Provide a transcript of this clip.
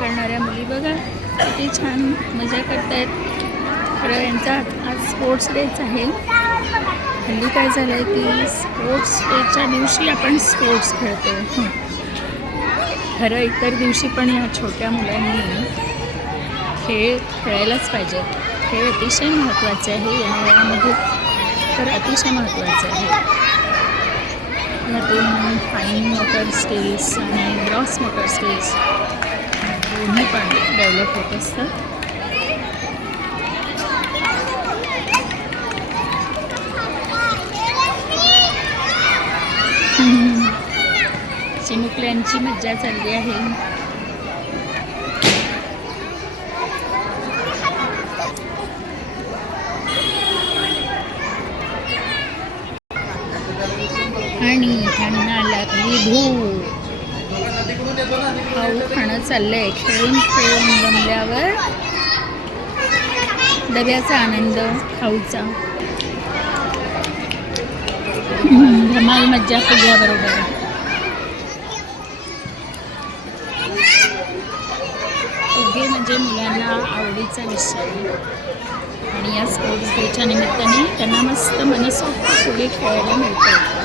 करणाऱ्या मुली बघा किती छान मजा करतायत. खरं यांचा आज स्पोर्ट्स डेच आहे. हल्ली काय झालं आहे की स्पोर्ट्स डेच्या दिवशी आपण स्पोर्ट्स खेळतो. खरं इतर दिवशी पण या छोट्या मुलांनी खेळ खेळायलाच पाहिजेत. खेळ अतिशय महत्त्वाचे आहे या वयामध्ये, तर अतिशय महत्त्वाचे आहे. यातून फाईन मोटर स्किल्स आणि ग्रॉस मोटर स्किल्स दोन्ही पण डेव्हलप होत असतात. चिमुकल्यांची मज्जा चालली आहे. आणि त्यांना लागली भूक. खाऊ खाणं चाललंय. खेळून खेळून जमल्यावर डब्याचा आनंद खाऊचा. धमाल मज्जा सगळ्याबरोबर. फुगे म्हणजे मुलांना आवडीचा विषय आणि या स्पोर्ट्स डेच्या निमित्ताने त्यांना मस्त मनसोक्त फुगे खेळायला मिळतात.